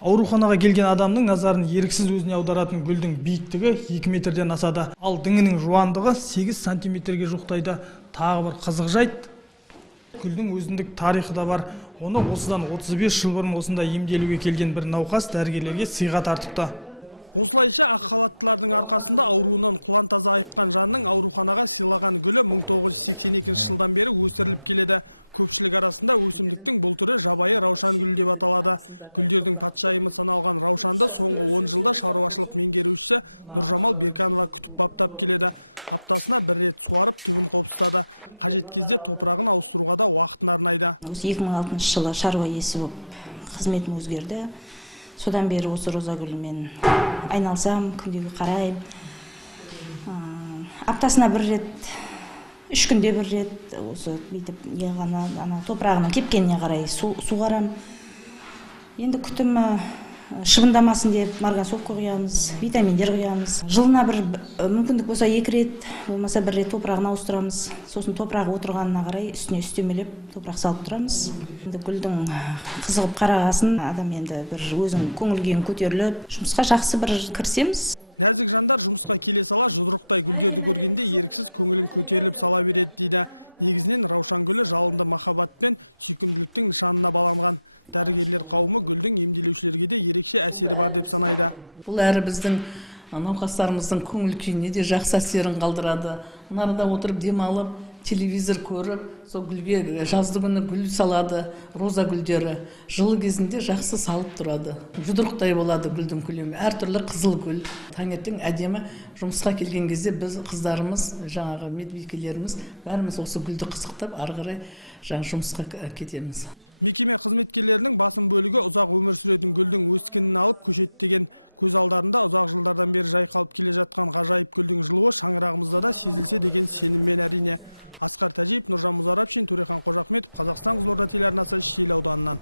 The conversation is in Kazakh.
Ауруханаға келген адамның назарын еріксіз өзіне аударатын гүлдің биіктігі 2 метрден асады. Ал діңінің жуандығы 8 сантиметрге жуықтайды. Тағы бір қызық жайт, гүлдің өзіндік тарихы да бар. Оны осыдан 35 жыл бұрын осында емделуге келген бір науқас дәрігерлерге сыйға тартыпты. Осылайша ақ халаттылардың арқасында ауруынан құлан таза айыққан жанның ауруханаға сыйлаған гүлі 1982 жылдан бері өсіріліп келеді. Көпшілік арасында өсімдіктің бұл түрі жабайы раушан гүлі деп аталады. Гүлдердің патшайымы саналған раушанды соңғы 10 жылда шаруашылық меңгерушісі Нұржамал Берканова күтіп баптап келеді. Аптасына бір рет суарып, түбін қопсытады. Қажет кезде топырағын ауыстыруға да уақытын арнайды. 2006 жылы шаруа иесі болып қызметім өзгерді. Содан бері осы роза гүлімен айналсам, күндегі қарайым. Аптасына бір рет, 3 күнде бір рет, осы бүйтіп топырағының кепкеніне қарай суғарам. Енді күтім шыбындамасын деп марганцовка құямыз, витаминдер құямыз. Жылына бір мүмкіндік болса 2 рет, болмаса 1 рет топырағын ауыстырамыз. Сосын топырағы отырғанына қарай үстіне үстемелеп топырақ салып тұрамыз. Енді гүлдің қызығып қарағасын адам енді бір өзінің көңіл-күйі көтеріліп, жұмысқа жақсы бір кірісеміз. Нәзік жандар жұмысқа келе сала жұдырықтай гүлдерді көргенде еріксіз көңілін көтеріліп сала береді дейді. Негізінен раушан гүлі жалынды махаббат пен сүйкімділіктің нышанына баланған. Дәрігерлер қауымы гүлдің емделушілерге де ерекше әсері бар деп санайды. Бұл әрі біздің науқастарымыздың көңіл күйіне де жақсы әсерін қалдырады. Нарада отырып демалып, телевизор көріп, сол гүлге жазды күні гүл салады, роза гүлдері. Жылы кезінде жақсы салып тұрады. Жұдырықтай болады гүлдің көлемі. Әртүрлі қызыл гүл. Таңертең әдемі жұмысқа келген кезде біз қыздарымыз, жаңағы медбикелеріміз бәріміз осы гүлді қызықтап, ары қарай жұмысқа кетеміз. Мекеме қызметкерлерінің басым бөлігі ұзақ өмір сүретін гүлдің өскінін алып көшеттеген. Көз алдарында ұзақ жылдардан бері жайқалып келе жатқан ғажайып гүлдің жылуы шаңырағымызда да сезілсе деген сеніммен әрине. Асқар Тәжиев, Нұржан Мұзарапшин, Төрехан Қожахметов, Қазақстан Қызылорда телеарнасы, Шиелі ауданынан.